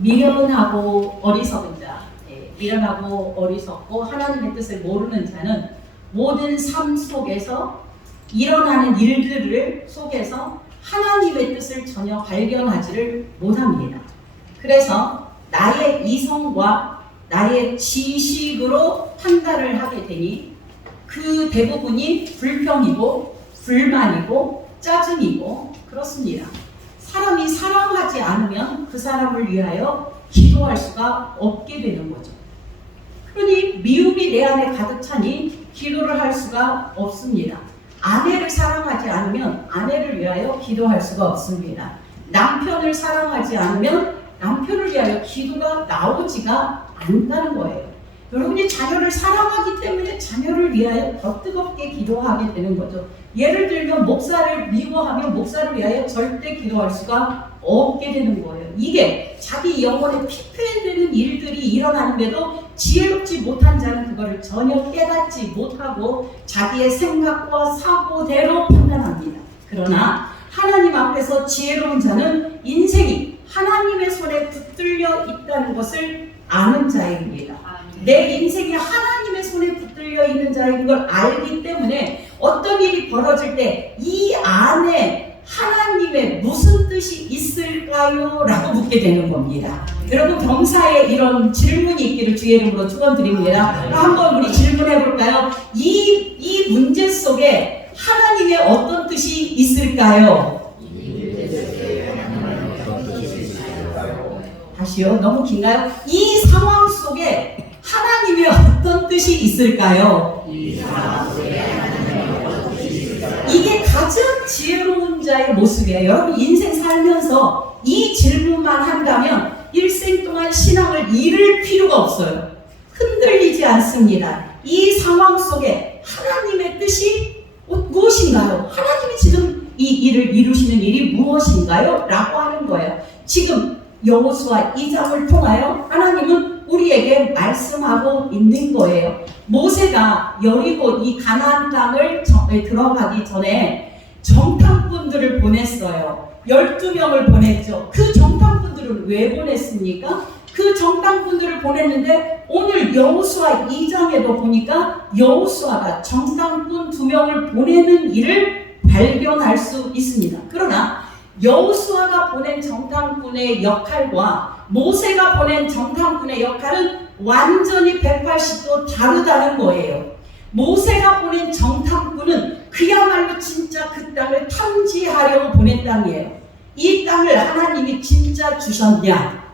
미련하고 어리석은 자, 미련하고 어리석고 하나님의 뜻을 모르는 자는 모든 삶 속에서 일어나는 일들을 속에서 하나님의 뜻을 전혀 발견하지를 못합니다. 그래서 나의 이성과 나의 지식으로 판단을 하게 되니 그 대부분이 불평이고 불만이고 짜증이고 그렇습니다. 사람이 사랑하지 않으면 그 사람을 위하여 기도할 수가 없게 되는 거죠. 그러니 미움이 내 안에 가득 차니 기도를 할 수가 없습니다. 아내를 사랑하지 않으면 아내를 위하여 기도할 수가 없습니다. 남편을 사랑하지 않으면 남편을 위하여 기도가 나오지가 않는다는 거예요. 여러분이 자녀를 사랑하기 때문에 자녀를 위하여 더 뜨겁게 기도하게 되는 거죠. 예를 들면 목사를 미워하면 목사를 위하여 절대 기도할 수가 없게 되는 거예요. 이게 자기 영혼에 피폐되는 일들이 일어나는데도 지혜롭지 못한 자는 그거를 전혀 깨닫지 못하고 자기의 생각과 사고대로 판단합니다. 그러나 하나님 앞에서 지혜로운 자는 인생이 하나님의 손에 붙들려 있다는 것을 아는 자입니다. 내 인생이 하나님의 손에 붙들려 있는 자인 걸 알기 때문에 어떤 일이 벌어질 때 이 안에 하나님의 무슨 뜻이 있을까요? 라고 묻게 되는 겁니다. 여러분 경사에 이런 질문이 있기를 주의 이름으로 축원드립니다. 한번 우리 질문해 볼까요? 이 문제 속에 하나님의 어떤 뜻이 있을까요? 다시요. 너무 긴가요? 이 상황 속에 하나님의 어떤 뜻이 있을까요? 이게 가장 지혜로운 자의 모습이에요. 여러분 인생 살면서 이 질문만 한다면 일생 동안 신앙을 잃을 필요가 없어요. 흔들리지 않습니다. 이 상황 속에 하나님의 뜻이 무엇인가요? 하나님이 지금 이 일을 이루시는 일이 무엇인가요? 라고 하는 거예요. 지금 여호수아 2장을 통하여 하나님은 우리에게 말씀하고 있는 거예요. 모세가 여리고 이 가나안 땅을 들어가기 전에 정탐꾼들을 보냈어요. 12명을 보냈죠. 그 정탐꾼들을 왜 보냈습니까? 그 정탐꾼들을 보냈는데 오늘 여호수아 2장에도 보니까 여호수아가 정탐꾼 2명을 보내는 일을 발견할 수 있습니다. 그러나 여호수아가 보낸 정탐꾼의 역할과 모세가 보낸 정탐꾼의 역할은 완전히 180도 다르다는 거예요. 모세가 보낸 정탐꾼은 그야말로 진짜 그 땅을 탐지하려고 보낸 땅이에요. 이 땅을 하나님이 진짜 주셨냐?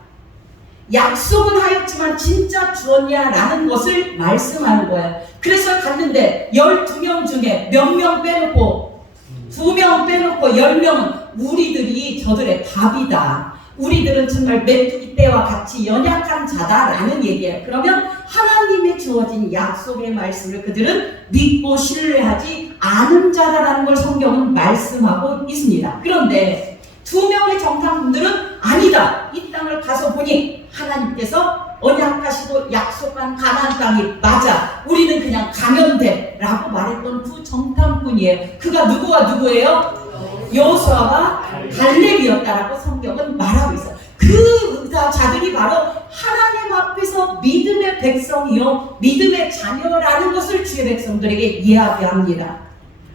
약속은 하였지만 진짜 주었냐라는 것을 말씀하는 거예요. 그래서 갔는데 12명 중에 몇 명 빼놓고 2명 빼놓고 10명은 우리들이 저들의 밥이다. 우리들은 정말 메뚜기 떼와 같이 연약한 자다라는 얘기예요. 그러면 하나님의 주어진 약속의 말씀을 그들은 믿고 신뢰하지 않은 자라는 걸 성경은 말씀하고 있습니다. 그런데 2명의 정탐꾼들은 아니다. 이 땅을 가서 보니 하나님께서 언약하시고 약속한 가나안 땅이 맞아. 우리는 그냥 가면 돼. 라고 말했던 두 정탐꾼이에요. 그가 누구와 누구예요? 여호수아와 갈렙이었다라고 성경은 말하고 있어요. 그 자들이 바로 하나님 앞에서 믿음의 백성이요 믿음의 자녀라는 것을 주의 백성들에게 이야기합니다.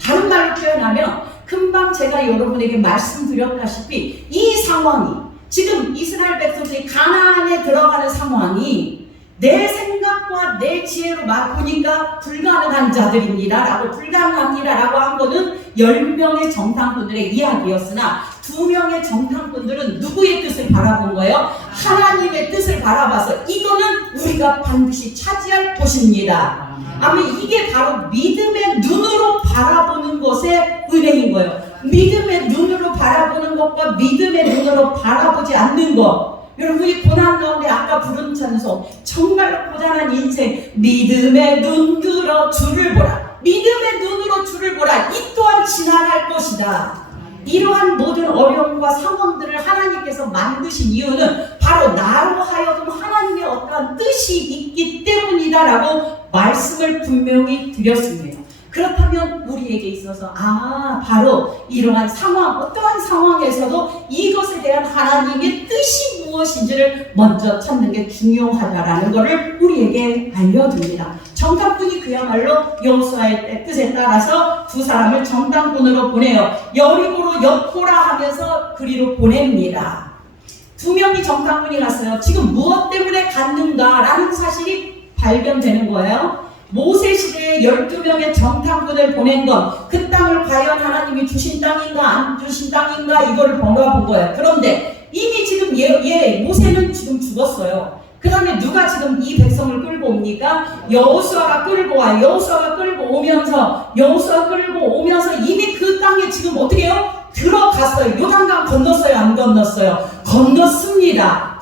다른 말로 표현하면 금방 제가 여러분에게 말씀드렸다시피 이 상황이 지금 이스라엘 백성들이 가나안에 들어가는 상황이 내 생각과 내 지혜로 맛보니까 불가능한 자들입니다 라고 불가능합니다 라고 한 거는 10명의 정탐꾼들의 이야기였으나 2명의 정탐꾼들은 누구의 뜻을 바라본 거예요? 하나님의 뜻을 바라봐서 이거는 우리가 반드시 차지할 곳입니다. 아마 이게 바로 믿음의 눈으로 바라보는 것의 은혜인 거예요. 믿음의 눈으로 바라보는 것과 믿음의 눈으로 바라보지 않는 것. 여러분이 고난 가운데 아까 부른 찬송 정말로 고단한 인생 믿음의 눈 들어 주를 보라. 믿음의 눈으로 주를 보라. 이 또한 지나갈 것이다. 이러한 모든 어려움과 상황들을 하나님께서 만드신 이유는 바로 나로 하여금 하나님의 어떠한 뜻이 있기 때문이다라고 말씀을 분명히 드렸습니다. 그렇다면 우리에게 있어서 바로 이러한 상황, 어떠한 상황에서도 이것에 대한 하나님의 뜻이 무엇인지를 먼저 찾는 게 중요하다라는 것을 우리에게 알려줍니다. 정탐꾼이 그야말로 여호수아의 뜻에 따라서 두 사람을 정탐꾼으로 보내요. 여리고로 엿보라 하면서 그리로 보냅니다. 두 명이 정탐꾼이 갔어요. 지금 무엇 때문에 갔는가라는 사실이 발견되는 거예요. 모세 시대에 12명의 정탐꾼을 보낸 건 그 땅을 과연 하나님이 주신 땅인가 안 주신 땅인가 이거를 번거본 거예요. 그런데 이미 지금 모세는 지금 죽었어요. 그 다음에 누가 지금 이 백성을 끌고 옵니까? 여호수아가 끌고 와요. 여호수아가 끌고 오면서 이미 그 땅에 지금 어떻게 해요? 들어갔어요. 요단강 건넜어요? 안 건넜어요? 건넜습니다.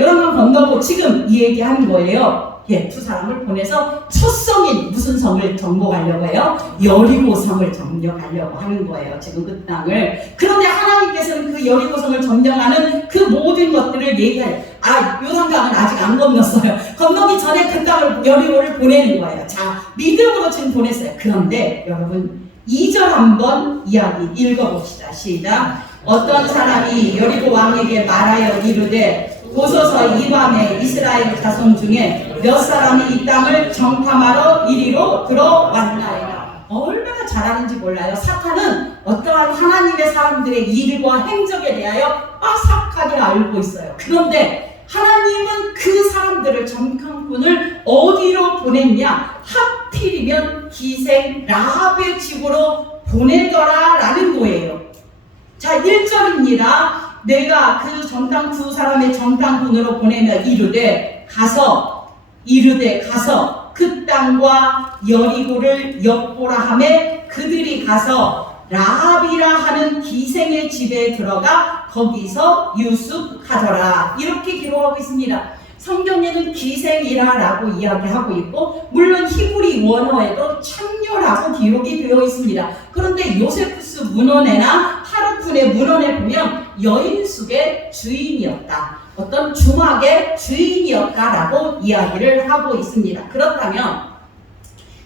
요단강 건너고 지금 이 얘기하는 거예요. 두 사람을 보내서 첫 성인 무슨 성을 정복하려고 해요? 여리고 성을 점령하려고 하는 거예요. 지금 그 땅을. 그런데 하나님께서는 그 여리고 성을 점령하는 그 모든 것들을 얘기해요. 요단강은 아직 안 건넜어요. 건너기 전에 그 땅을 여리고를 보내는 거예요. 자, 믿음으로 지금 보냈어요. 그런데 여러분 2절 한번 이야기 읽어봅시다. 시작. 어떤 사람이 여리고 왕에게 말하여 이르되 보소서 이 밤에 이스라엘 자손 중에 몇 사람이 이 땅을 정탐하러 이리로 들어왔나이다. 얼마나 잘하는지 몰라요. 사탄은 어떠한 하나님의 사람들의 일과 행적에 대하여 빠삭하게 알고 있어요. 그런데 하나님은 그 사람들을 정탐꾼을 어디로 보냈냐? 하필이면 기생 라합의 집으로 보내더라 라는 거예요. 자, 1절입니다. 내가 그 두 사람의 정탐꾼으로 보내며 이르되 가서 그 땅과 여리고를 엿보라 하매 그들이 가서 라합이라 하는 기생의 집에 들어가 거기서 유숙하더라. 이렇게 기록하고 있습니다. 성경에는 기생이라라고 이야기하고 있고 물론 히브리 원어에도 창녀라고 기록이 되어 있습니다. 그런데 요세푸스 문헌에나 하르툰의 문헌에 보면 여인숙의 주인이었다. 어떤 주막의 주인이었다라고 이야기를 하고 있습니다. 그렇다면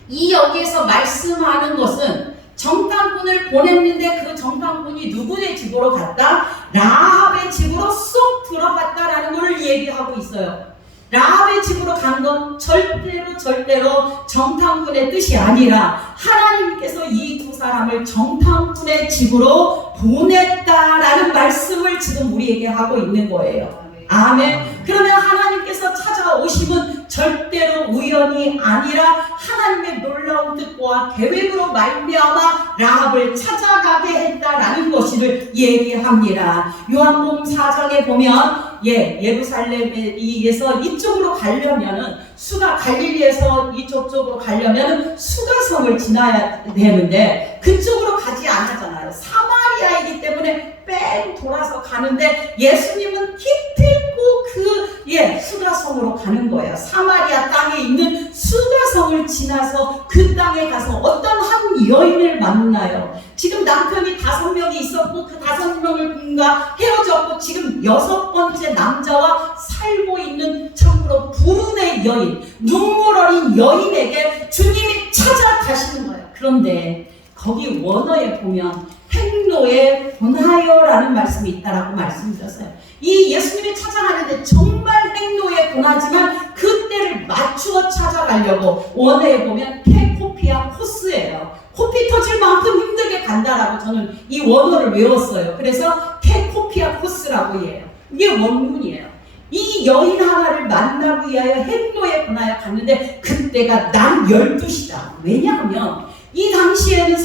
이 여기에서 말씀하는 것은 정탐꾼을 보냈는데 그 정탐꾼이 누구의 집으로 갔다? 라합의 집으로 쏙 들어갔다라는 것을 얘기하고 있어요. 라합의 집으로 간 건 절대로 정탐꾼의 뜻이 아니라 하나님께서 이 두 사람을 정탐꾼의 집으로 보냈다라는 말씀을 지금 우리에게 하고 있는 거예요. 아멘. 그러면 하나님께서 찾아오심은 절대로 우연이 아니라 하나님의 놀라운 뜻과 계획으로 말미암아 라합을 찾아가게 했다라는 것을 얘기합니다. 요한복음 4장에 보면 예루살렘에서 이쪽으로 가려면은 갈릴리에서 이쪽으로 가려면은 수가성을 지나야 되는데 그쪽으로 가지 않았잖아요. 사마리아이기 때문에 뺑 돌아서 가는데 예수님은 기필코 수가성으로 가는 거예요. 사마리아 땅에 있는 수가성을 지나서 그 땅에 가서 어떤 한 여인을 만나요. 지금 남편이 5명이 있었고 그 5명과 헤어졌고 지금 6번째 남자와 살고 있는 참으로 불운의 여인, 눈물 어린 여인에게 주님이 찾아가시는 거예요. 그런데 거기 원어에 보면 행로에 권하여라는 말씀이 있다라고 말씀드렸어요. 이 예수님이 찾아가는데 정말 행로에 권하지만 그때를 맞추어 찾아가려고 원어에 보면 케코피아 코스예요. 코피 터질 만큼 힘들게 간다라고 저는 이 원어를 외웠어요. 그래서 케코피아 코스라고 해요. 이게 원문이에요. 이 여인 하나를 만나기 위하여 행로에 권하여 갔는데 그때가 낮 12시다. 왜냐하면 이 당시에는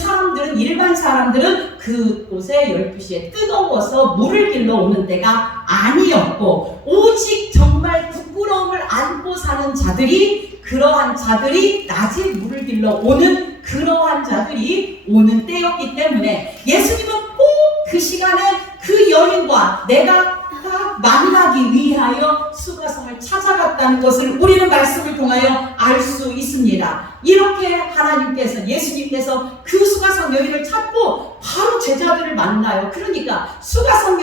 일반 사람들은 그곳에 12시에 뜨거워서 물을 길러 오는 때가 아니었고 오직 정말 부끄러움을 안고 사는 자들이 낮에 물을 길러 오는 그러한 자들이 오는 때였기 때문에 예수님은 꼭 그 시간에 그 여인과 내가 만나기 위하여 수가성을 찾아갔다는 것을 우리는 말씀을 통하여 알 수 있습니다. 이렇게 예수님께서 그 수가성 여인을 찾고 바로 제자들을 만나요. 그러니까 수가성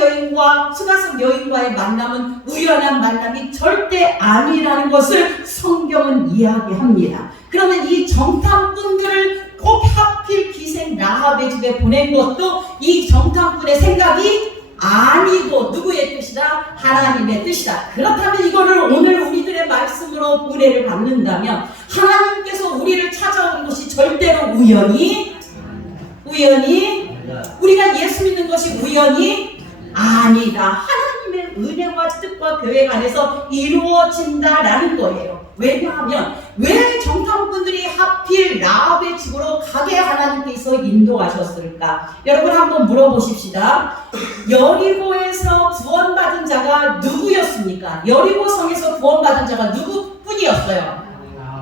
여인과의 만남은 우연한 만남이 절대 아니라는 것을 성경은 이야기합니다. 그러면 이 정탐꾼들을 꼭 하필 기생 라합의 집에 보낸 것도 이 정탐꾼의 생각이 아니고 누구의 뜻이다? 하나님의 뜻이다. 그렇다면 이거를 오늘 우리들의 말씀으로 은혜를 받는다면 하나님께서 우리를 찾아오는 것이 절대로 우연히 우리가 예수 믿는 것이 우연이 아니다. 하나님의 은혜와 뜻과 계획 안에서 이루어진다라는 거예요. 왜냐하면 왜 정탐꾼들이 하필 라합의 집으로 가게 하나님께서 인도하셨을까? 여러분 한번 물어보십시다. 여리고에서 구원받은 자가 누구였습니까? 여리고성에서 구원받은 자가 누구뿐이었어요?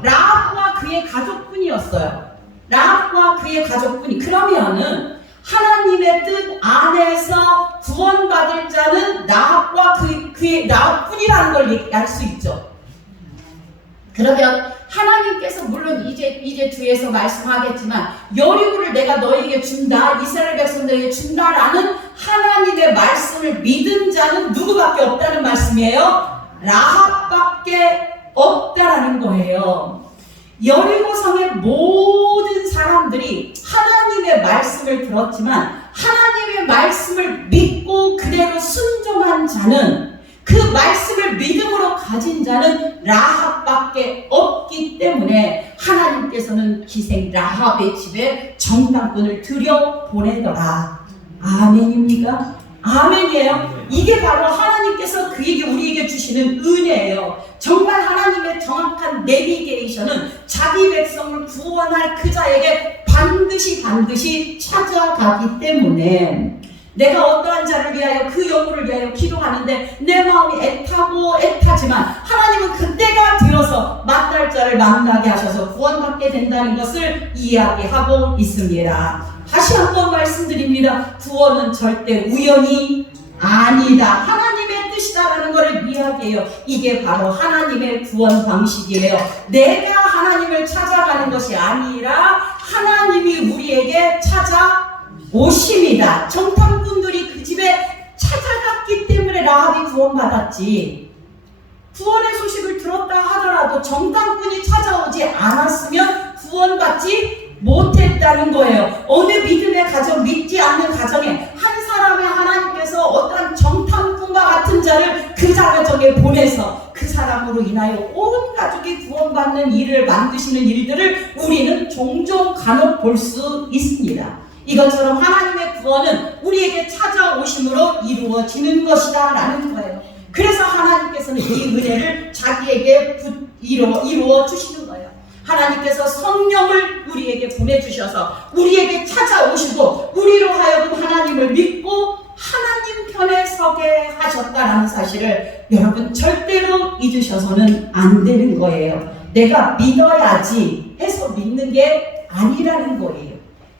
라합과 그의 가족뿐이었어요. 라합과 그의 가족뿐이. 그러면은 하나님의 뜻 안에서 구원받을 자는 라합과 그의 라합뿐이라는 걸 알 수 있죠. 그러면 하나님께서 물론 이제 뒤에서 말씀하겠지만 여리고를 내가 너에게 준다, 이스라엘 백성들에게 준다라는 하나님의 말씀을 믿은 자는 누구밖에 없다는 말씀이에요? 라합밖에 없다라는 거예요. 여리고성의 모든 사람들이 하나님의 말씀을 들었지만 하나님의 말씀을 믿고 그대로 순종한 자는, 그 말씀을 믿음으로 가진 자는 라합밖에 없기 때문에 하나님께서는 기생 라합의 집에 정탐꾼을 들여 보내더라. 아멘입니까? 아멘이에요. 이게 바로 하나님께서 우리에게 주시는 은혜예요. 정말 하나님의 정확한 내비게이션은 자기 백성을 구원할 그 자에게 반드시 찾아가기 때문에 내가 어떠한 자를 위하여 그 영혼을 위하여 기도하는데 내 마음이 애타지만 하나님은 그때가 들어서 만날 자를 만나게 하셔서 구원받게 된다는 것을 이야기하고 있습니다. 다시 한번 말씀드립니다. 구원은 절대 우연이 아니다. 하나님의 뜻이다라는 것을 이야기해요. 이게 바로 하나님의 구원 방식이에요. 내가 하나님을 찾아가는 것이 아니라 하나님이 우리에게 찾아오십니다. 정탐꾼들이 그 집에 찾아갔기 때문에 라합이 구원받았지. 구원의 소식을 들었다 하더라도 정탐꾼이 찾아오지 않았으면 구원받지 못했다는 거예요. 어느 믿음의 가정, 믿지 않는 가정에 한 사람의 하나님께서 어떤 정탐꾼과 같은 자를 그 가정에 보내서 그 사람으로 인하여 온 가족이 구원받는 일을 만드시는 일들을 우리는 종종 간혹 볼 수 있습니다. 이것처럼 하나님의 구원은 우리에게 찾아오심으로 이루어지는 것이다 라는 거예요. 그래서 하나님께서는 이 은혜를 자기에게 이루어 주시는 거예요. 하나님께서 성령을 우리에게 보내주셔서 우리에게 찾아오시고 우리로 하여금 하나님을 믿고 하나님 편에 서게 하셨다라는 사실을 여러분 절대로 잊으셔서는 안 되는 거예요. 내가 믿어야지 해서 믿는 게 아니라는 거예요.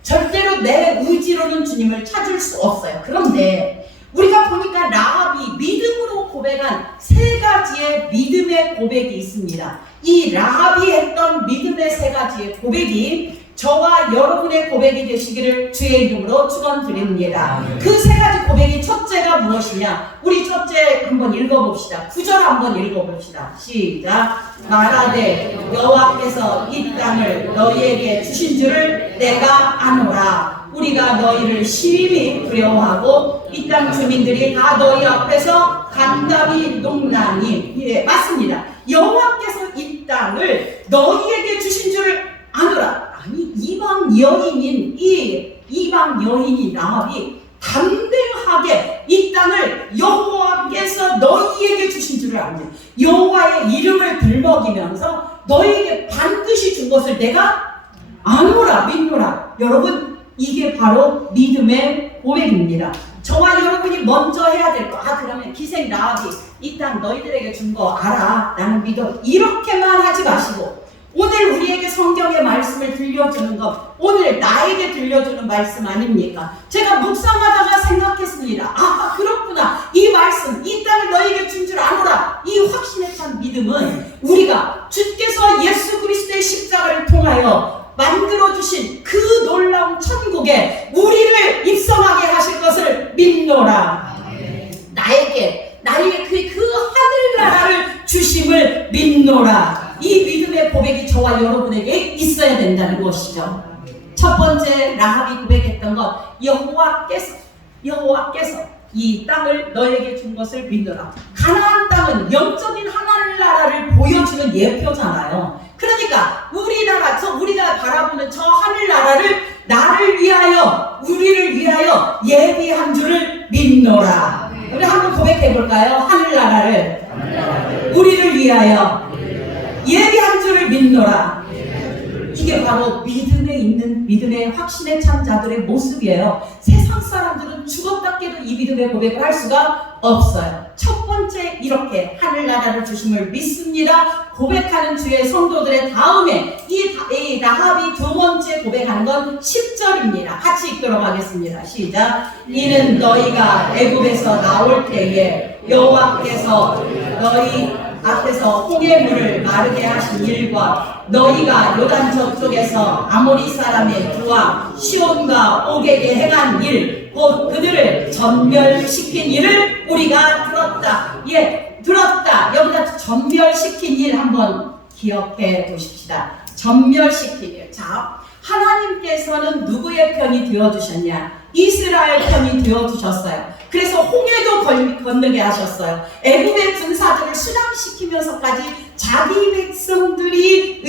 절대로 내 의지로는 주님을 찾을 수 없어요. 그런데 우리가 보니까 라합이 믿음으로 고백한 세 가지의 믿음의 고백이 있습니다. 이 라합이 했던 믿음의 세 가지의 고백이 저와 여러분의 고백이 되시기를 주의 이름으로 축원드립니다. 그 세 가지 고백이 첫째가 무엇이냐? 우리 첫째 한번 읽어봅시다. 9절 한번 읽어봅시다. 시작. 말하되 여호와께서 이 땅을 너희에게 주신 줄을 내가 아노라. 우리가 너희를 심히 두려워하고 이 땅 주민들이 다 너희 앞에서 간담이 녹나니. 예, 맞습니다. 여호와께서 이 땅을 너희에게 주신 줄을 아노라. 아니, 이방 여인인 라합이 담대하게 이 땅을 여호와께서 너희에게 주신 줄을 압니다. 여호와의 이름을 들먹이면서 너희에게 반드시 준 것을 내가 아노라, 믿노라. 여러분, 이게 바로 믿음의 고백입니다. 저와 여러분이 먼저 해야 될 거, 그러면 기생 라합이 이 땅 너희들에게 준 거 알아, 나는 믿어, 이렇게만 하지 마시고 오늘 우리에게 성경의 말씀을 들려주는 것, 오늘 나에게 들려주는 말씀 아닙니까? 제가 묵상하다가 생각했습니다. 그렇구나. 이 말씀, 이 땅을 너희에게 준 줄 아노라. 이 확신에 찬 믿음은 우리가 주께서 예수 그리스도의 십자가를 통하여 만들어주신 그 놀라운 천국에 우리를 입성하게 하실 것을 믿노라. 나에게 그 하늘나라를 주심을 믿노라. 이 믿음의 고백이 저와 여러분에게 있어야 된다는 것이죠. 첫 번째 라합이 고백했던 것, 여호와께서 이 땅을 너에게 준 것을 믿어라. 가나안 땅은 영적인 하늘나라를 보여주는 예표잖아요. 그러니까 우리가 바라보는 저 하늘나라를 나를 위하여, 우리를 위하여 예비한 줄을 믿노라. 우리 한번 고백해 볼까요? 하늘나라를 우리를 위하여 예비한 줄을 믿노라. 이게 바로 믿음에 있는, 믿음의 확신에 찬 자들의 모습이에요. 세상 사람들은 죽었다 깨도 이 믿음의 고백을 할 수가 없어요. 첫 번째, 이렇게 하늘나라를 주심을 믿습니다 고백하는 주의 성도들의 다음에 이 라합이 두 번째 고백하는 건 10절입니다. 같이 읽도록 하겠습니다. 시작. 이는 너희가 애굽에서 나올 때에 여호와께서 너희 앞에서 홍해물을 마르게 하신 일과 너희가 요단 저쪽에서 아모리 사람의 두 왕 시온과 옥에게 행한 일, 곧 그들을 전멸시킨 일을 우리가 들었다. 들었다. 여기다 전멸시킨 일 한번 기억해 보십시다. 전멸시킨 일. 자, 하나님께서는 누구의 편이 되어주셨냐? 이스라엘 편이 되어주셨어요. 그래서 홍해도 건너게 하셨어요. 애굽의 군사들을 순항시키면서까지 자기 백성들의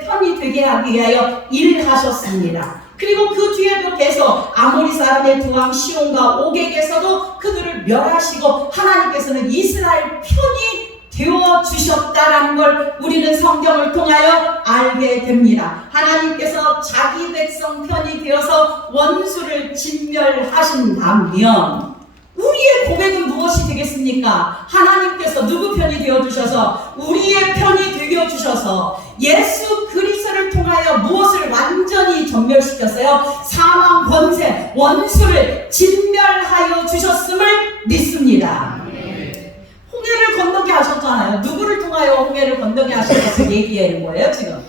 편이 되게 하기 위하여 일을 하셨습니다. 그리고 그 뒤에도 계속 아모리 사람의 두 왕 시온과 옥에게서도 그들을 멸하시고 하나님께서는 이스라엘 편이 되어주셨다라는 걸 우리는 성경을 통하여 알게 됩니다. 하나님께서 자기 백성 편이 되어서 원수를 진멸하신다면 우리의 고백은 무엇이 되겠습니까? 하나님께서 누구 편이 되어주셔서 우리의 편이 되어주셔서 예수 그리스도를 통하여 무엇을 완전히 전멸시켰어요? 사망, 권세, 원수를 진멸하여 주셨음을 믿습니다. 홍해를 건너게 하셨잖아요. 누구를 통하여 홍해를 건너게 하셨다고 얘기하는 거예요, 지금?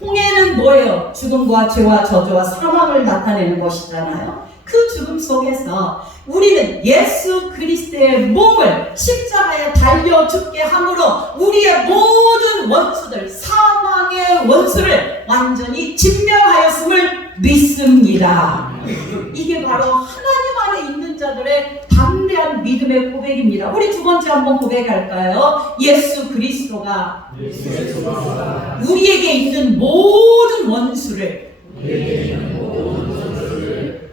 홍해는 뭐예요? 죽음과 죄와 저주와 사망을 나타내는 것이잖아요. 그 죽음 속에서 우리는 예수 그리스도의 몸을 십자가에 달려 죽게 함으로 우리의 모든 원수들, 사망의 원수를 완전히 진멸하였음을 믿습니다. 이게 바로 하나님 안에 있는 자들의 담대한 믿음의 고백입니다. 우리 두 번째 한번 고백할까요? 예수 그리스도가 우리에게 있는 모든 원수를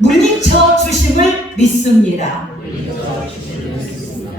물리쳐 주심을 믿습니다.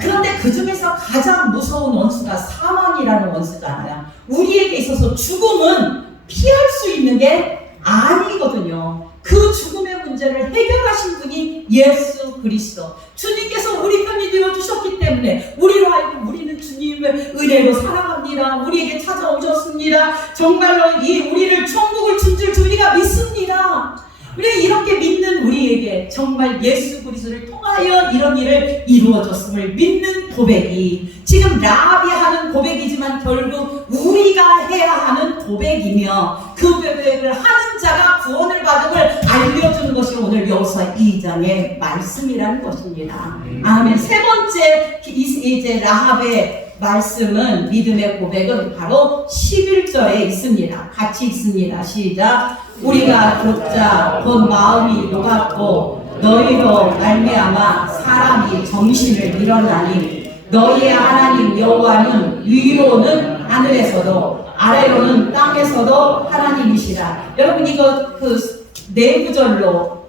그런데 그 중에서 가장 무서운 원수가 사망이라는 원수잖아요. 우리에게 있어서 죽음은 피할 수 있는 게 아니거든요. 그 죽음의 문제를 해결하신 분이 예수 그리스도. 주님께서 우리 편이 되어주셨기 때문에 우리로 하여금 우리는 주님의 은혜로 살아갑니다. 우리에게 찾아오셨습니다. 정말로 우리를 천국을 준 줄 우리가 믿습니다. 우리 이렇게 믿는 우리에게 정말 예수 그리스도를 통하여 이런 일을 이루어졌음을 믿는 고백이 지금 라합이 하는 고백이지만 결국 우리가 해야 하는 고백이며 그 고백을 하는 자가 구원을 받음을 알려주는 것이 오늘 여호수아 2장의 말씀이라는 것입니다. 아멘. 세 번째 이제 라합의 말씀은 믿음의 고백은 바로 11절에 있습니다. 같이 읽습니다. 시작. 우리가 듣자 곧 마음이 녹았고 너희로 말미암아 사람이 정신을 잃었나니 너희의 하나님 여호와는 위로는 하늘에서도 아래로는 땅에서도 하나님이시라. 여러분 이거 그 네 구절로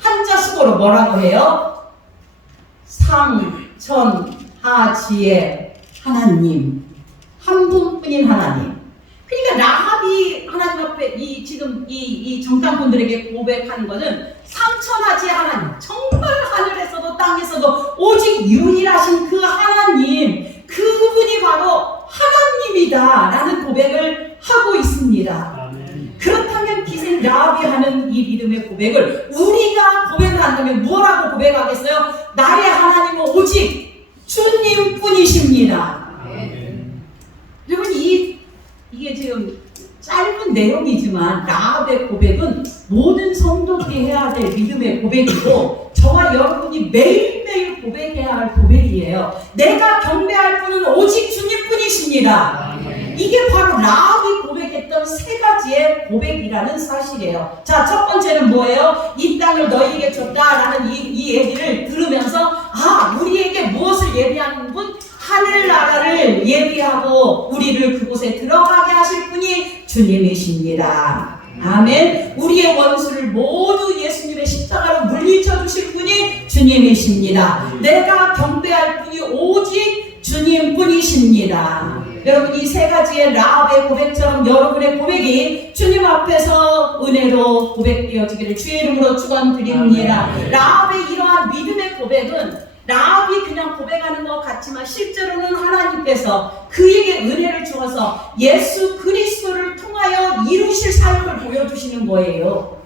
한자 수고로 뭐라고 해요? 상, 천, 하, 지혜 하나님, 한 분뿐인 하나님. 그러니까 라합이 하나님 앞에 지금 이 정탐꾼들에게 고백하는 것은 상천하지 하나님, 정말 하늘에서도 땅에서도 오직 유일하신 그 하나님, 그분이 바로 하나님이다라는 고백을 하고 있습니다. 아멘. 그렇다면 기생 라합이 하는 이 믿음의 고백을 우리가 고백을 한다면 뭐라고 고백하겠어요? 나의 하나님은 오직 주님뿐이십니다. 여러분 이게 지금 짧은 내용이지만 라합의 고백은 모든 성도들이 해야 될 믿음의 고백이고 저와 여러분이 매일매일 고백해야 할 고백이에요. 내가 경배할 분은 오직 주님뿐이십니다. 이게 바로 라합이 고백했던 세 가지의 고백이라는 사실이에요. 자, 첫 번째는 뭐예요? 이 땅을 너희에게 줬다라는 이 얘기를 들으면서 우리에게 무엇을 예비하는 분? 하늘나라를 예비하고 우리를 그곳에 들어가게 하실 분이 주님이십니다. 아멘. 우리의 원수를 모두 예수님의 십자가로 물리쳐 주실 분이 주님이십니다. 내가 경배할 분이 오직 주님뿐이십니다. 여러분, 이 세 가지의 라합의 고백처럼 여러분의 고백이 주님 앞에서 은혜로 고백되어지기를 주의 이름으로 축원드립니다. 라합의 이러한 믿음의 고백은 라합이 그냥 고백하는 것 같지만 실제로는 하나님께서 그에게 은혜를 주어서 예수 그리스도를 통하여 이루실 사역을 보여주시는 거예요.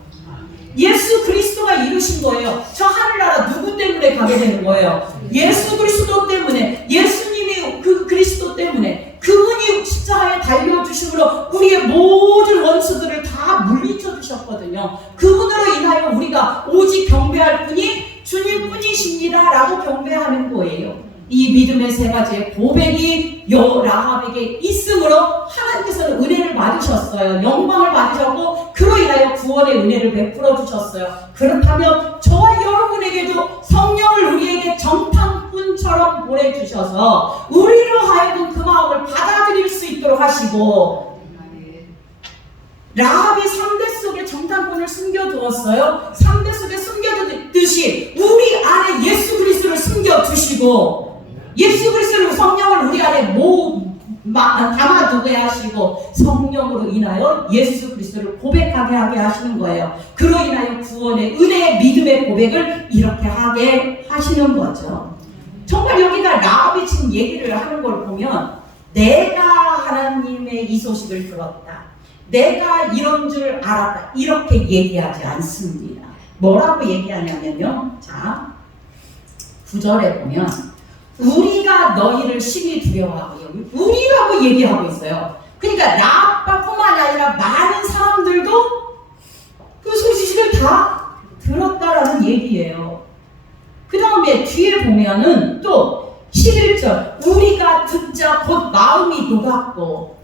예수 그리스도가 이루신 거예요. 저 하늘나라 누구 때문에 가게 되는 거예요? 예수 그리스도 때문에, 예수님이 그 그리스도 때문에, 그분이 십자가에 달려주심으로 우리의 모든 원수들을 다 물리쳐 주셨거든요. 그분으로 인하여 우리가 오직 경배할 분이 주님뿐이십니다 라고 경배하는 거예요. 이 믿음의 세 가지의 고백이 라합에게 있으므로 하나님께서는 은혜를 받으셨어요. 영광을 받으셨고 그로 인하여 구원의 은혜를 베풀어 주셨어요. 그렇다면 저와 여러분에게도 성령을 우리에게 정탐꾼처럼 보내주셔서 우리로 하여금 그 마음을 받아들일 수 있도록 하시고, 라합이 3대 속에 정탐꾼을 숨겨두었어요. 3대 속에 숨겨두듯이 우리 안에 예수 그리스도를 숨겨두시고, 예수 그리스도를, 성령을 우리 안에 담아두게 하시고 성령으로 인하여 예수 그리스도를 고백하게 하게 하시는 거예요. 그로 인하여 구원의 은혜의 믿음의 고백을 이렇게 하게 하시는 거죠. 정말 여기가 라합이 지금 얘기를 하는 걸 보면 내가 하나님의 이 소식을 들었다, 내가 이런 줄 알았다, 이렇게 얘기하지 않습니다. 뭐라고 얘기하냐면요, 자 9절에 보면 우리가 너희를 심히 두려워하고, 우리라고 얘기하고 있어요. 그러니까 라합뿐만 아니라 많은 사람들도 그 소식을 다 들었다라는 얘기예요. 그 다음에 뒤에 보면은 또 11절 우리가 듣자 곧 마음이 녹았고,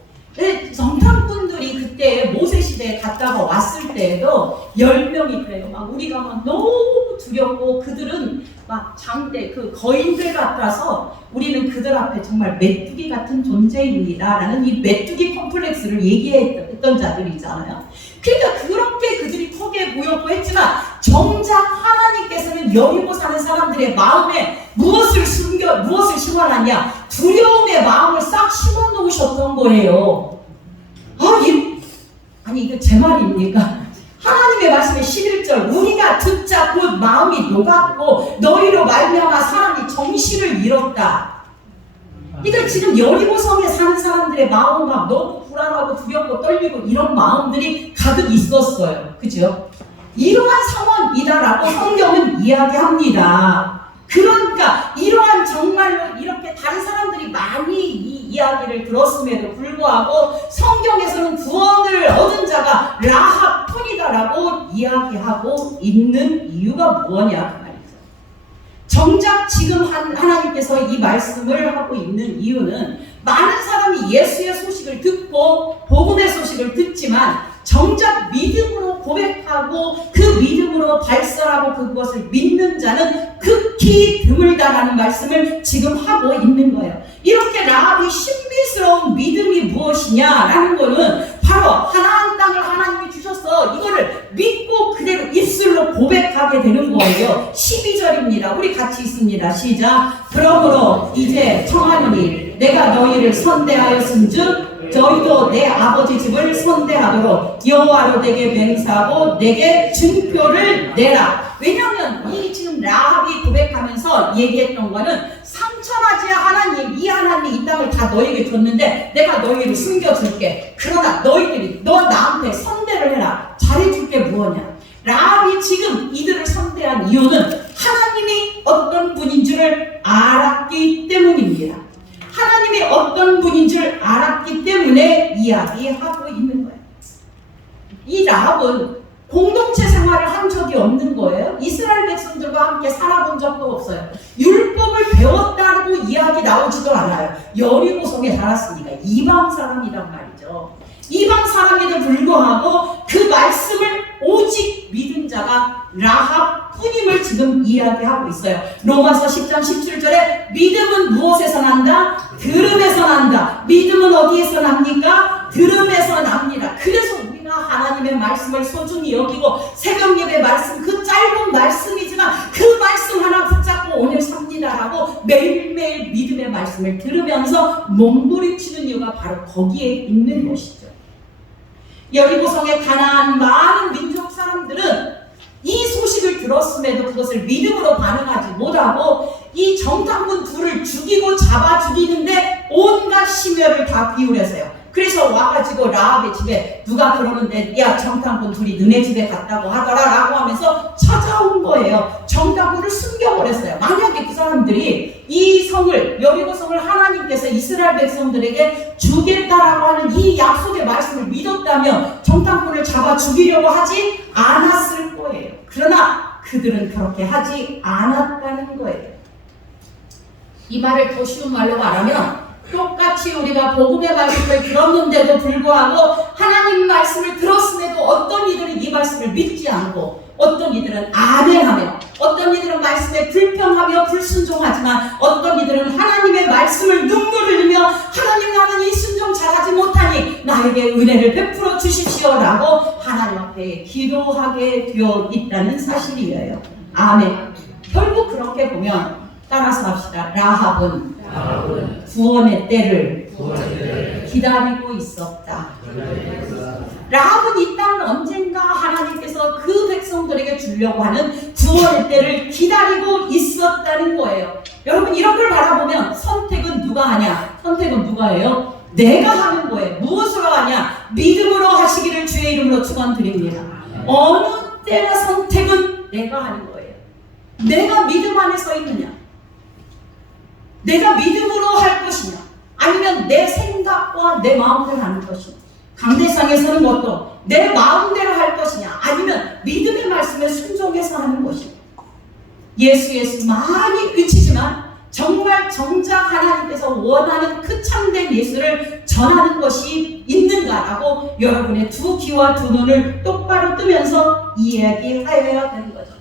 정탐꾼들이 그때 모세 시대에 갔다가 왔을 때에도 10명이 그래요. 막 우리가 막 너무 두렵고 그들은 막 장대 그 거인들 같아서 우리는 그들 앞에 정말 메뚜기 같은 존재입니다 라는 이 메뚜기 컴플렉스를 얘기했던 자들이잖아요. 그러니까 그렇게 그들이 크게 보였고 했지만 정작 하나님께서는 여리고 사는 사람들의 마음에 무엇을 심어놨냐? 두려움의 마음을 싹 심어 놓으셨던 거예요. 아니 이거 제 말입니까? 하나님의 말씀에 11절 우리가 듣자 곧 마음이 녹았고 너희로 말미암아 사람이 정신을 잃었다. 그러니까 지금 여리고성에 사는 사람들의 마음과 너무 불안하고 두렵고 떨리고 이런 마음들이 가득 있었어요. 그죠? 이러한 상황이다라고 성경은 이야기합니다. 그러니까 이러한 정말로 이렇게 다른 사람들이 많이 이 이야기를 들었음에도 불구하고 성경에서는 구원을 얻은 자가 라합뿐이다라고 이야기하고 있는 이유가 뭐냐 그 말이죠. 정작 지금 하나님께서 이 말씀을 하고 있는 이유는 많은 사람이 예수의 소식을 듣고 복음의 소식을 듣지만 정작 믿음으로 고백하고 그 믿음으로 발설하고 그것을 믿는 자는 극히 드물다라는 말씀을 지금 하고 있는 거예요. 이렇게 라합이 신비스러운 믿음이 무엇이냐라는 거는 바로 하나님 땅을 하나님이 주셔서 이거를 믿고 그대로 입술로 고백하게 되는 거예요. 12절입니다. 우리 같이 있습니다. 시작. 그러므로 이제 청하노니 내가 너희를 선대하였은즉 저희도 내 아버지 집을 선대하도록 여호와로 내게 맹세하고 내게 증표를 내라. 왜냐하면 이 지금 라합이 고백하면서 얘기했던 거는 상처나지 하나님, 이 하나님이 이 땅을 다 너에게 줬는데 내가 너희를 숨겨줄게. 그러나 너희들이 너 나한테 선대를 해라. 잘해줄게 뭐냐. 라합이 지금 이들을 선대한 이유는 하나님이 어떤 분인 줄을 알았기 때문입니다. 하나님이 어떤 분인 줄 알았기 때문에 이야기하고 있는 거예요. 이 라합은 공동체 생활을 한 적이 없는 거예요. 이스라엘 백성들과 함께 살아본 적도 없어요. 율법을 배웠다고 이야기 나오지도 않아요. 여리고성에 살았으니까 이방 사람이란 말이죠. 이방 사람에도 불구하고 그 말씀을 오직 믿은 자가 라합뿐임을 지금 이야기하고 있어요. 로마서 10장 17절에 믿음은 무엇에서 난다? 들음에서 난다. 믿음은 어디에서 납니까? 들음에서 납니다. 그래서 우리가 하나님의 말씀을 소중히 여기고 새벽 예배 말씀, 그 짧은 말씀이지만 그 말씀 하나 붙잡고 오늘 삽니다라고 매일매일 믿음의 말씀을 들으면서 몸부림치는 이유가 바로 거기에 있는 것이죠. 여리고성에 가나안 많은 민족 사람들은 이 소식을 들었음에도 그것을 믿음으로 반응하지 못하고 이 정탐꾼 둘을 죽이고 잡아 죽이는데 온갖 심혈을 다 기울여서요. 그래서 와가지고 라합의 집에 누가 그러는데 야 정탐꾼 둘이 너네 집에 갔다고 하더라 라고 하면서 찾아온 거예요. 정탐꾼을 숨겨버렸어요. 만약에 그 사람들이 이 성을 여리고성을 하나님께서 이스라엘 백성들에게 주겠다라고 하는 이 약속의 말씀을 믿었다면 정탐꾼을 잡아 죽이려고 하지 않았을 거예요. 그러나 그들은 그렇게 하지 않았다는 거예요. 이 말을 더 쉬운 말로 말하면 똑같이 우리가 복음의 말씀을 들었는데도 불구하고 하나님 말씀을 들었음에도 어떤 이들은 이 말씀을 믿지 않고 어떤 이들은 아멘하며 어떤 이들은 말씀에 불평하며 불순종하지만 어떤 이들은 하나님의 말씀을 눈물 흘리며 하나님 나는 이 순종 잘하지 못하니 나에게 은혜를 베풀어 주십시오라고 하나님 앞에 기도하게 되어 있다는 사실이에요. 아멘. 결국 그렇게 보면 따라서 합시다. 라합은 구원의 때를 기다리고 있었다. 라합은 이 땅은 언젠가 하나님께서 그 백성들에게 주려고 하는 구원의 때를 기다리고 있었다는 거예요. 여러분 이런 걸 바라보면 선택은 누가 하냐? 선택은 누가 해요? 내가 하는 거예요. 무엇으로 하냐? 믿음으로 하시기를 주의 이름으로 축원드립니다. 어느 때나 선택은 내가 하는 거예요. 내가 믿음 안에 서 있느냐? 내가 믿음으로 할 것이냐? 아니면 내 생각과 내 마음대로 하는 것이냐? 강대상에서는 것도 내 마음대로 할 것이냐? 아니면 믿음의 말씀에 순종해서 하는 것이냐? 예수 많이 외치지만 정말 정작 하나님께서 원하는 그 참된 예수를 전하는 것이 있는가라고 여러분의 두 귀와 두 눈을 똑바로 뜨면서 이야기하여야 되는 거죠.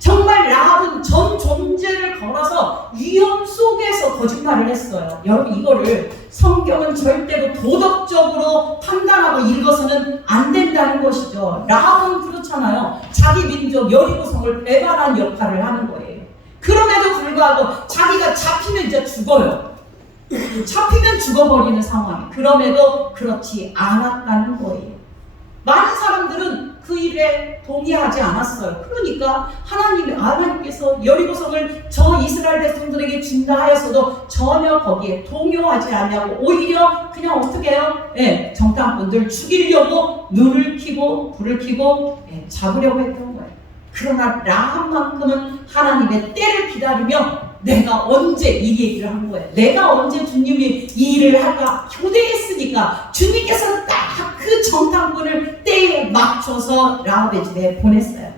정말 라합은 전 존재를 걸어서 위험 속에서 거짓말을 했어요. 여러분 이거를 성경은 절대로 도덕적으로 판단하고 읽어서는 안 된다는 것이죠. 라합은 그렇잖아요. 자기 민족 여리고성을 배반한 역할을 하는 거예요. 그럼에도 불구하고 자기가 잡히면 이제 죽어요. 잡히면 죽어버리는 상황이. 그럼에도 그렇지 않았다는 거예요. 많은 사람들은 그 일에 동의하지 않았어요. 그러니까 하나님께서 여리고성을 저 이스라엘 백성들에게 준다 하였어도 전혀 거기에 동요하지 않냐고 오히려 그냥 어떻게 해요? 정탐꾼들 죽이려고 눈을 켜고 불을 켜고 잡으려고 했던 거예요. 그러나 라합만큼은 하나님의 때를 기다리며 내가 언제 이 얘기를 한 거예요. 내가 언제 주님이 이 일을 할까 교대했으니까 주님께서는 딱 그 정탐꾼을 때에 맞춰서 라합의 집에 보냈어요.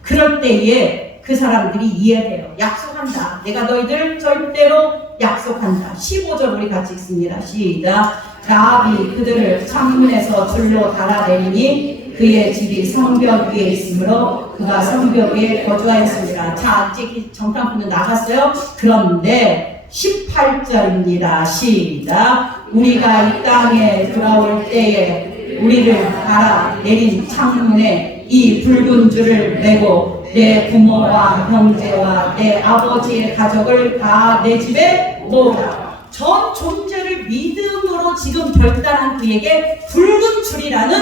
그럴 때에 그 사람들이 이해돼요. 약속한다. 내가 너희들 절대로 약속한다. 15절 우리 같이 읽습니다. 시작. 라합이 그들을 창문에서 줄로 달아내리니 그의 집이 성벽 위에 있으므로 그가 성벽 위에 거주하였습니다. 자, 이제 정탐꾼은 나갔어요. 그런데 18절입니다. 시작. 우리가 이 땅에 돌아올 때에 우리를 달아내린 창문에 이 붉은 줄을 메고 내 부모와 형제와 내 아버지의 가족을 다 내 집에 놓으라. 전 존재를 믿음으로 지금 결단한 그에게 붉은 줄이라는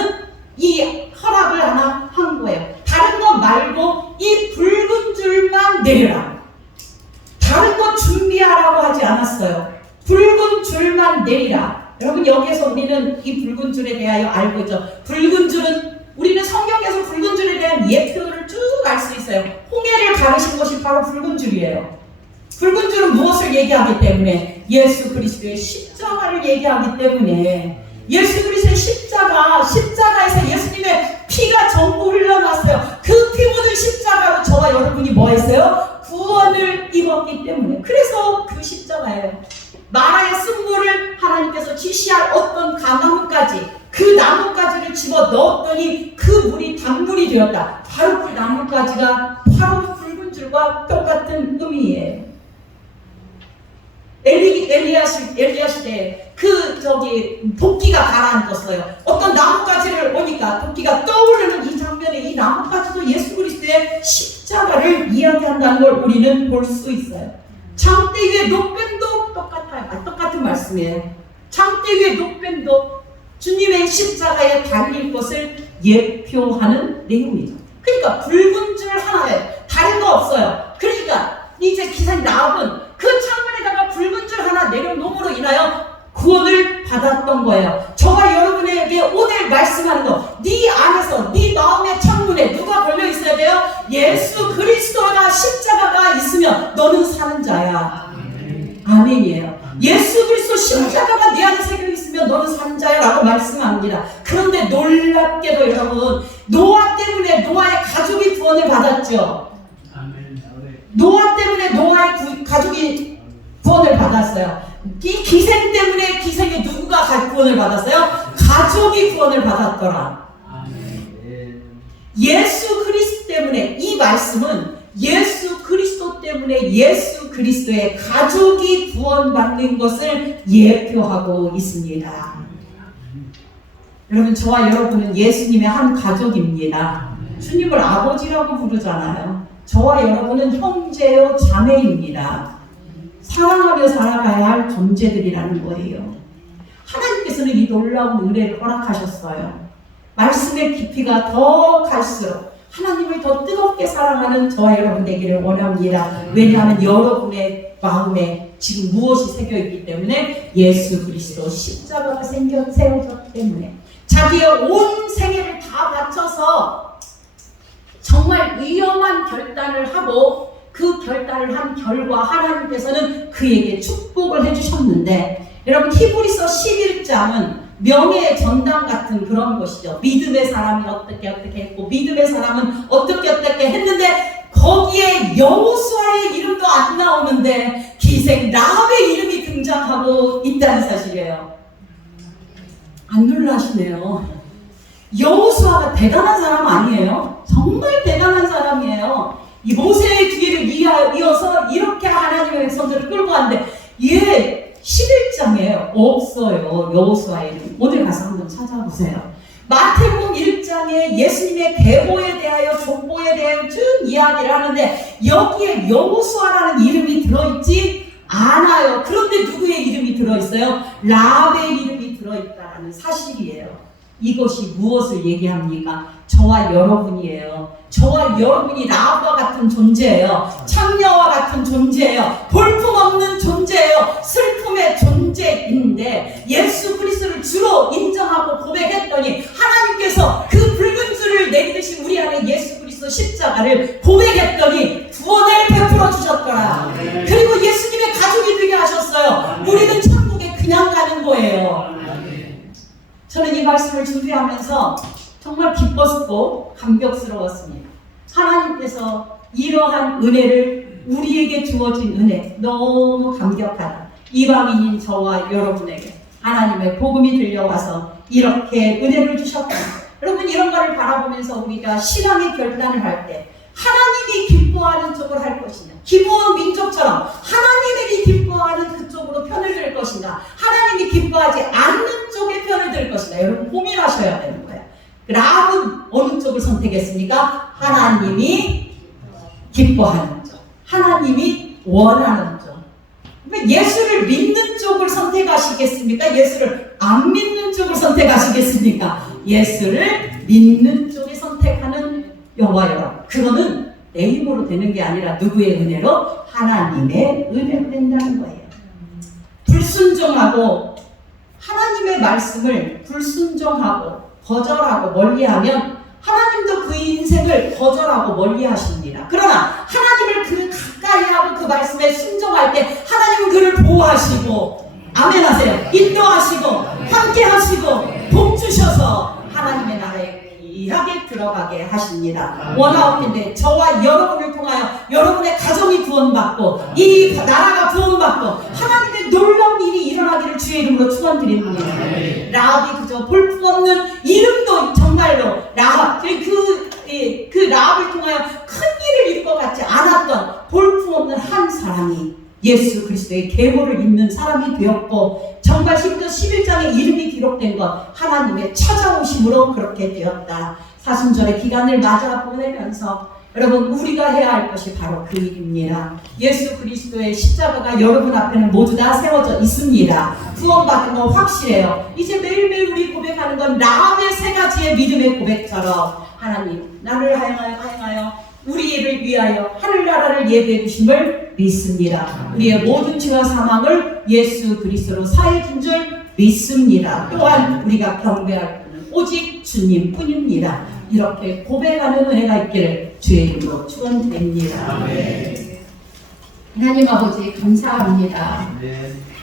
이 허락을 하나 한 거예요. 다른 거 말고 이 붉은 줄만 내려라. 다른 거 준비하라고 하지 않았어요. 붉은 줄만 내리라. 여러분 여기에서 우리는 이 붉은 줄에 대하여 알고 있죠. 붉은 줄은 우리는 성경에서 붉은 줄에 대한 예표를 쭉 알 수 있어요. 홍해를 가르신 것이 바로 붉은 줄이에요. 붉은 줄은 무엇을 얘기하기 때문에? 예수 그리스도의 십자가를 얘기하기 때문에 예수 그리스도의 십자가에서 예수님의 피가 전부 흘러났어요. 그 피 묻은 십자가로 저와 여러분이 뭐 했어요? 구원을 입었기 때문에. 그래서 그 십자가예요. 마라의 쓴물을 하나 하나님께서 지시할 어떤 가나무까지, 그 나뭇가지를 집어 넣었더니 그 물이 단물이 되었다. 바로 그 나뭇가지가 바로 붉은 줄과 똑같은 의미예요. 엘리야 시대에 도끼가 가라앉았어요. 어떤 나뭇가지를 보니까 도끼가 떠오르는 이 장면에 이 나뭇가지도 예수 그리스도의 십자가를 이야기한다는 걸 우리는 볼 수 있어요. 장대 위에 녹뱀도 똑같아요. 똑같은 말씀이에요. 장대 위에 녹뱀도 주님의 십자가에 달릴 것을 예표하는 내용이죠. 그러니까 붉은 줄 하나에 다른 거 없어요. 그러니까 이제 기사님 나오면 그 창문에다가 붉은 줄 하나 내려놓음으로 인하여 구원을 받았던 거예요. 저와 여러분에게 오늘 말씀하는 거, 네 안에서 네 마음의 창문에 누가 걸려 있어야 돼요? 예수 그리스도가 십자가가 있으면 너는 사는 자야. 아멘이에요. 예수 그리스도 십자가가 네 안에 새겨 있으면 너는 사는 자야 라고 말씀합니다. 그런데 놀랍게도 여러분, 노아 때문에 노아의 가족이 구원을 받았죠. 노아 때문에 노아의 가족이 구원을 받았어요. 이 기생 때문에 기생의 누구가 구원을 받았어요? 가족이 구원을 받았더라. 예수 그리스도 때문에, 이 말씀은 예수 그리스도 때문에 예수 그리스도의 가족이 구원받는 것을 예표하고 있습니다. 여러분, 저와 여러분은 예수님의 한 가족입니다. 주님을 아버지라고 부르잖아요. 저와 여러분은 형제요 자매입니다. 사랑하며 살아가야 할 존재들이라는 거예요. 하나님께서는 이 놀라운 은혜를 허락하셨어요. 말씀의 깊이가 더 갈수록 하나님을 더 뜨겁게 사랑하는 저와 여러분 되기를 원합니다. 왜냐하면 여러분의 마음에 지금 무엇이 새겨있기 때문에, 예수 그리스도 십자가가 세워졌기 때문에 자기의 온 생애를 다 바쳐서 정말 위험한 결단을 하고 그 결단을 한 결과 하나님께서는 그에게 축복을 해주셨는데, 여러분 히브리서 11장은 명예의 전당 같은 그런 것이죠. 믿음의 사람이 어떻게 했고 믿음의 사람은 어떻게 했는데 거기에 여호수아의 이름도 안 나오는데 기생 라합의 이름이 등장하고 있다는 사실이에요. 안 놀라시네요. 여호수아가 대단한 사람 아니에요? 정말 대단한 사람이에요. 이 모세의 뒤를 이어서 이렇게 하나님의 선조를 끌고 왔는데 얘 11장에 없어요. 여호수아의 이름. 오늘 가서 한번 찾아보세요. 마태복음 1장에 예수님의 계보에 대하여 족보에 대하여 쭉 이야기를 하는데 여기에 여호수아라는 이름이 들어있지 않아요. 그런데 누구의 이름이 들어있어요? 라합의 이름이 들어있다는 사실이에요. 이것이 무엇을 얘기합니까? 저와 여러분이에요. 저와 여러분이 라합과 같은 존재예요. 창녀와 같은 존재예요. 볼품없는 존재예요. 슬픔의 존재인데 예수 그리스도를 주로 인정하고 고백했더니 하나님께서 그 붉은 줄을 내리듯이 우리 안에 예수 그리스도 십자가를 고백했더니 구원을 베풀어 주셨더라. 그리고 예수님의 가족이 되게 하셨어요. 우리는 천국에 그냥 가는 거예요. 저는 이 말씀을 준비하면서 정말 기뻤고 감격스러웠습니다. 하나님께서 이러한 은혜를, 우리에게 주어진 은혜 너무 감격하다. 이방인인 저와 여러분에게 하나님의 복음이 들려와서 이렇게 은혜를 주셨다. 여러분, 이런 거를 바라보면서 우리가 신앙의 결단을 할 때 하나님이 기뻐하는 쪽을 할 것이냐, 기브온 민족처럼 하나님이 기뻐하는 그쪽으로 편을 들 것이냐, 하나님이 기뻐하지 않는 쪽에 편을 들 것이냐, 여러분 고민하셔야 되는 거예요. 라합은 어느 쪽을 선택했습니까? 하나님이 기뻐하는 쪽, 하나님이 원하는 쪽. 예수를 믿는 쪽을 선택하시겠습니까? 예수를 안 믿는 쪽을 선택하시겠습니까? 예수를 믿는 쪽에 선택하는 여호와 여러분, 그거는 내 힘으로 되는 게 아니라 누구의 은혜로? 하나님의 은혜로 된다는 거예요. 불순종하고 하나님의 말씀을 불순종하고 거절하고 멀리하면 하나님도 그 인생을 거절하고 멀리하십니다. 그러나 하나님을 그 가까이하고 그 말씀에 순종할 때 하나님은 그를 보호하시고, 아멘하세요, 인도하시고 함께하시고 복 주셔서 하나님의 나라에 귀하게 들어가게 하십니다. 원하옵는데 저와 여러분을 통하여 여러분의 가정이 구원받고 이 나라가 구원받고 하나님의 놀라운 일이 일어나기를 주의 이름으로 축원합니다. 축원드립니다. 라합이 그저 볼품없는 이름도 정말로 라합 그 라합을 통하여 큰 일을 이룰 것 같지 않았던 볼품없는 한 사람이 예수 그리스도의 계보를 잇는 사람이 되었고, 정말 히브리서 11장에 이름이 기록된 것 하나님의 찾아오심으로 그렇게 되었다. 사순절의 기간을 맞아 보내면서 여러분, 우리가 해야 할 것이 바로 그 일입니다. 예수 그리스도의 십자가가 여러분 앞에는 모두 다 세워져 있습니다. 구원받은 건 확실해요. 이제 매일매일 우리 고백하는 건 라합의 세 가지의 믿음의 고백처럼, 하나님 나를 하여하여 우리를 위하여 하늘나라를 예비해 주심을 믿습니다. 우리의 모든 죄와 사망을 예수 그리스도로 사해 준 줄 믿습니다. 또한 우리가 경배할 분은 오직 주님뿐입니다. 이렇게 고백하는 은혜가 있기를 주의 이름으로 축원드립니다. 하나님 아버지 감사합니다.